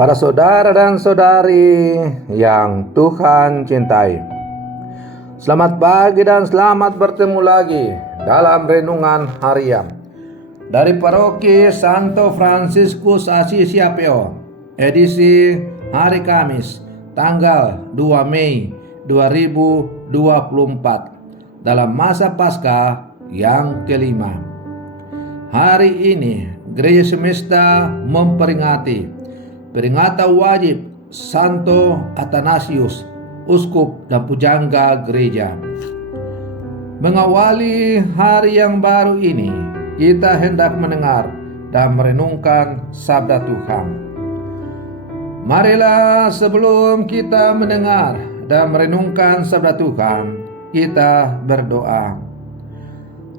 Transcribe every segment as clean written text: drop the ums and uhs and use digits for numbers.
Para saudara dan saudari yang Tuhan cintai, selamat pagi dan selamat bertemu lagi dalam renungan harian dari Paroki Santo Fransiskus Assisi APO, edisi hari Kamis, tanggal 2 Mei 2024, dalam masa Paskah yang kelima. Hari ini Gereja Semesta memperingati peringatan wajib Santo Athanasius, uskup dan pujangga gereja. Mengawali hari yang baru ini, kita hendak mendengar dan merenungkan sabda Tuhan. Marilah sebelum kita mendengar dan merenungkan sabda Tuhan, kita berdoa.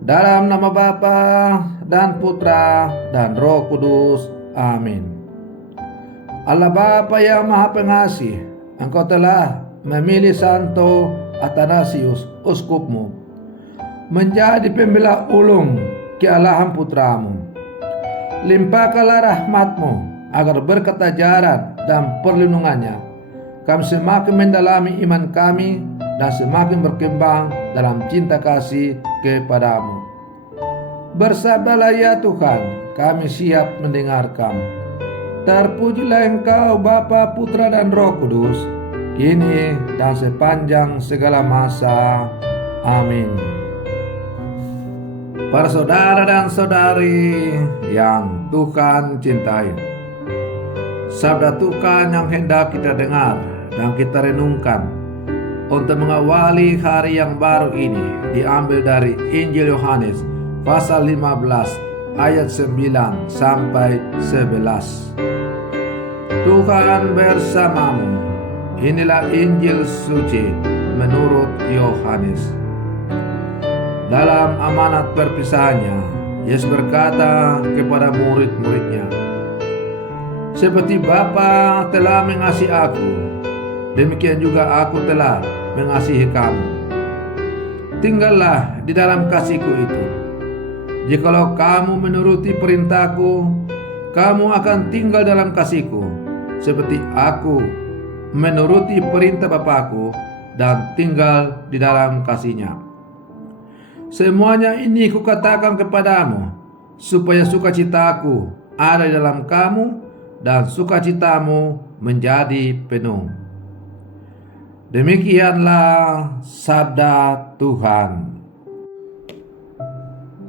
Dalam nama Bapa dan Putra dan Roh Kudus. Amin. Allah Bapa yang Maha Pengasih, Engkau telah memilih Santo Athanasius, uskupmu, menjadi pembela ulung kealahan putramu. Limpahkanlah rahmatmu agar berkat ajaran dan perlindungannya kami semakin mendalami iman kami dan semakin berkembang dalam cinta kasih kepadamu. Bersabdalah ya Tuhan, kami siap mendengarkan. Terpujilah Engkau Bapa, Putra dan Roh Kudus, kini dan sepanjang segala masa. Amin. Para saudara dan saudari yang Tuhan cintai, sabda Tuhan yang hendak kita dengar dan kita renungkan untuk mengawali hari yang baru ini diambil dari Injil Yohanes pasal 15 ayat 9 sampai 11. Tuhan bersamamu. Inilah Injil suci menurut Yohanes. Dalam amanat perpisahannya, Yesus berkata kepada murid-muridnya, "Seperti Bapa telah mengasihi aku, demikian juga aku telah mengasihi kamu. Tinggallah di dalam kasihku itu. Jikalau kamu menuruti perintahku, kamu akan tinggal dalam kasihku, seperti aku menuruti perintah Bapakku dan tinggal di dalam kasihnya. Semuanya ini kukatakan kepadamu, supaya sukacitaku ada di dalam kamu dan sukacitamu menjadi penuh." Demikianlah sabda Tuhan.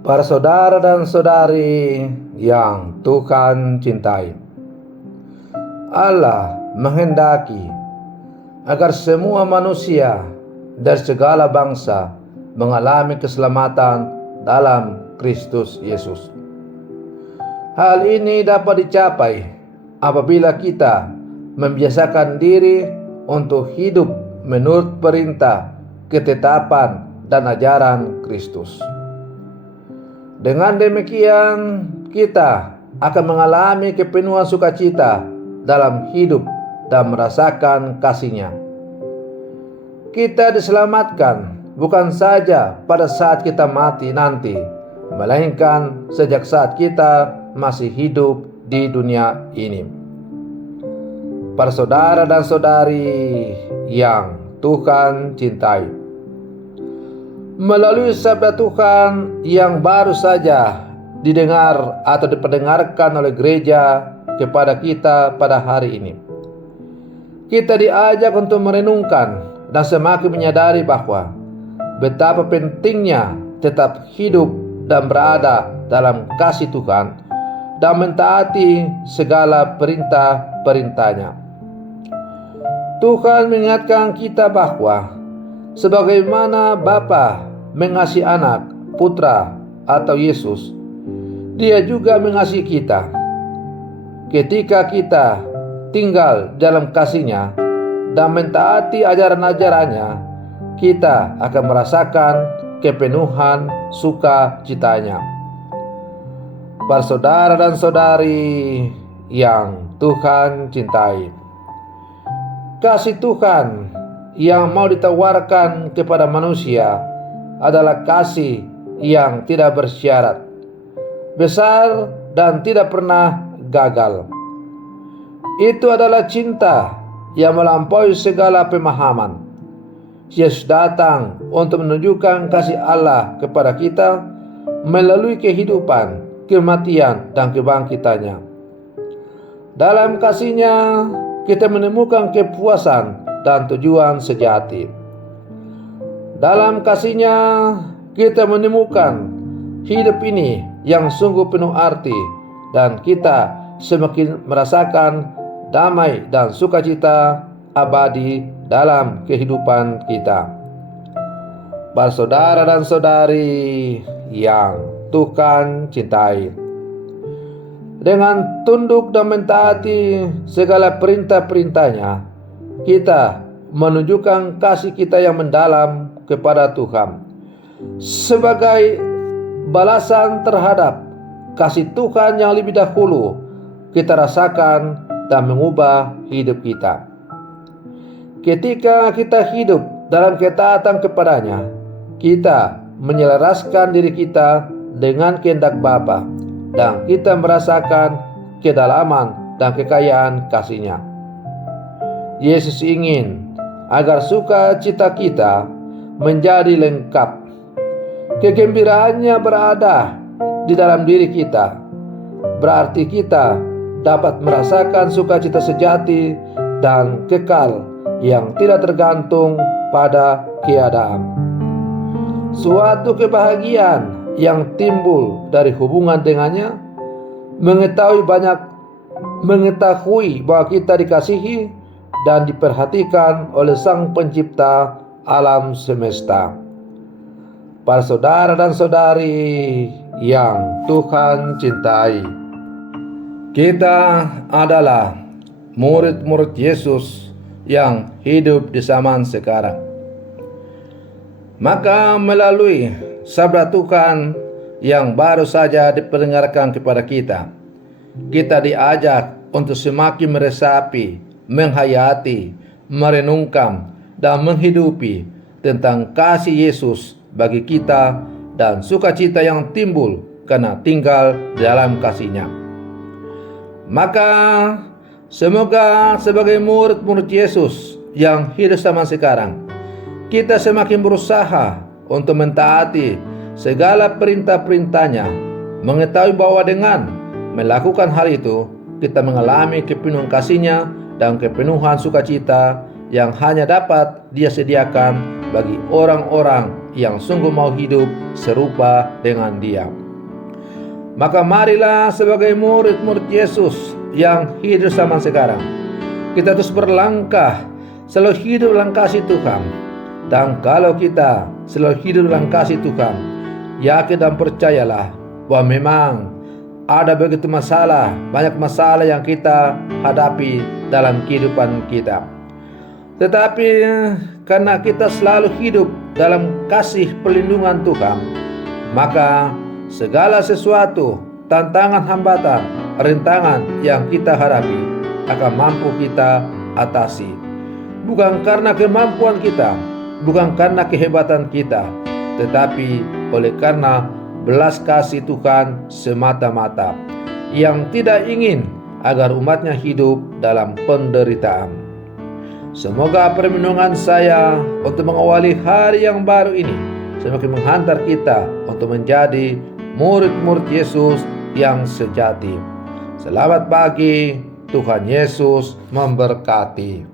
Para saudara dan saudari yang Tuhan cintai, Allah menghendaki agar semua manusia dari segala bangsa mengalami keselamatan dalam Kristus Yesus. Hal ini dapat dicapai apabila kita membiasakan diri untuk hidup menurut perintah, ketetapan, dan ajaran Kristus. Dengan demikian, kita akan mengalami kepenuhan sukacita dalam hidup dan merasakan kasih-Nya. Kita diselamatkan bukan saja pada saat kita mati nanti, melainkan sejak saat kita masih hidup di dunia ini. Para saudara dan saudari yang Tuhan cintai, melalui sabda Tuhan yang baru saja didengar atau diperdengarkan oleh gereja kepada kita pada hari ini, kita diajak untuk merenungkan dan semakin menyadari bahwa betapa pentingnya tetap hidup dan berada dalam kasih Tuhan dan mentaati segala perintah-perintahnya. Tuhan mengingatkan kita bahwa sebagaimana Bapa mengasihi anak, putra, atau Yesus, Dia juga mengasihi kita. Ketika kita tinggal dalam kasih-Nya dan mentaati ajaran-ajarannya, kita akan merasakan kepenuhan sukacitanya. Para saudara dan saudari yang Tuhan cintai, kasih Tuhan yang mau ditawarkan kepada manusia adalah kasih yang tidak bersyarat, besar dan tidak pernah gagal. Itu adalah cinta yang melampaui segala pemahaman. Yesus datang untuk menunjukkan kasih Allah kepada kita melalui kehidupan, kematian, dan kebangkitannya. Dalam kasih-Nya kita menemukan kepuasan dan tujuan sejati. Dalam kasih-Nya kita menemukan hidup ini yang sungguh penuh arti, dan kita semakin merasakan damai dan sukacita abadi dalam kehidupan kita. Para saudara dan saudari yang Tuhan cintai, dengan tunduk dan mentaati segala perintah-perintahnya, kita menunjukkan kasih kita yang mendalam kepada Tuhan. Sebagai balasan terhadap kasih Tuhan yang lebih dahulu kita rasakan dan mengubah hidup kita. Ketika kita hidup dalam ketaatan kepadanya, kita menyelaraskan diri kita dengan kehendak Bapa, dan kita merasakan kedalaman dan kekayaan kasih-Nya. Yesus ingin agar sukacita kita menjadi lengkap. Kegembiraannya berada di dalam diri kita. Berarti kita dapat merasakan sukacita sejati dan kekal yang tidak tergantung pada keadaan. Suatu kebahagiaan yang timbul dari hubungan dengannya, mengetahui bahwa kita dikasihi dan diperhatikan oleh Sang Pencipta alam semesta. Para saudara dan saudari yang Tuhan cintai, kita adalah murid-murid Yesus yang hidup di zaman sekarang. Maka melalui sabda Tuhan yang baru saja diperdengarkan kepada kita, kita diajak untuk semakin meresapi, menghayati, merenungkan, dan menghidupi tentang kasih Yesus bagi kita dan sukacita yang timbul karena tinggal dalam kasih-Nya. Maka semoga sebagai murid-murid Yesus yang hidup zaman sekarang, kita semakin berusaha untuk mentaati segala perintah-perintah-Nya, mengetahui bahwa dengan melakukan hal itu kita mengalami kepenuhan kasih-Nya dan kepenuhan sukacita yang hanya dapat Dia sediakan bagi orang-orang yang sungguh mau hidup serupa dengan Dia. Maka marilah sebagai murid-murid Yesus yang hidup zaman sekarang, kita terus berlangkah selalu hidup dalam kasih Tuhan. Dan kalau kita selalu hidup dalam kasih Tuhan, yakin dan percayalah bahwa memang ada begitu banyak masalah yang kita hadapi dalam kehidupan kita. Tetapi karena kita selalu hidup dalam kasih perlindungan Tuhan, maka segala sesuatu, tantangan, hambatan, rintangan yang kita hadapi akan mampu kita atasi. Bukan karena kemampuan kita, bukan karena kehebatan kita, tetapi oleh karena belas kasih Tuhan semata-mata, yang tidak ingin agar umatnya hidup dalam penderitaan. Semoga permenungan saya untuk mengawali hari yang baru ini semakin menghantar kita untuk menjadi murid-murid Yesus yang sejati. Selamat pagi, Tuhan Yesus memberkati.